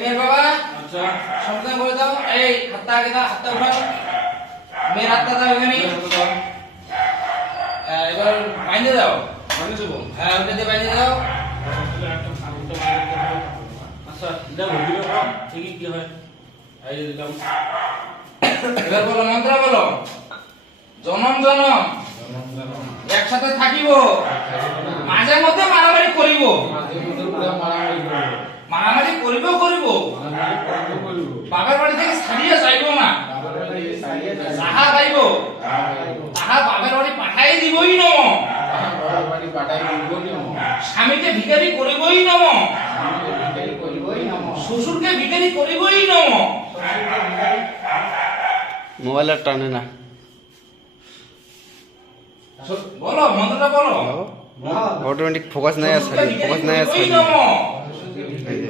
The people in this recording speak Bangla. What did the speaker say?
মেয়ের বাবা আচ্ছা সাবধান করে দাও। এই হাতটা আগে দাও, হাতটা উঠাও। মেয়ের হাতটা দাও এখানে। এবার বাইন্ধে দাও। মানে দেবো হ্যাঁ, ওটা দিয়ে বাইন্ধে দাও। আচ্ছা যা ভর্তি করো ঠিকই কি হয় এই যে দিলাম এবার বলো, মন্ত্র বলো। জনম জনম একসাথে থাকিব, মাঝে মধ্যে মারামারি করিব। মারামারি করিব করিব, বাবার বাড়ি থেকে ছাড়িয়ে যাইব না। যাহা পাইব তাহা বাবার বাড়ি পাঠাই দিবই নম। স্বামীকে ভিখারি করিবই নম, শ্বশুরকে ভিখারি করিবই নম। মোবাইলের টানে না বলো, মন্ত্রটা বলো। অটোমেটিক ফোকাস নাই আছে, ফোকাস নাই আছে। করিবই নম। এই যে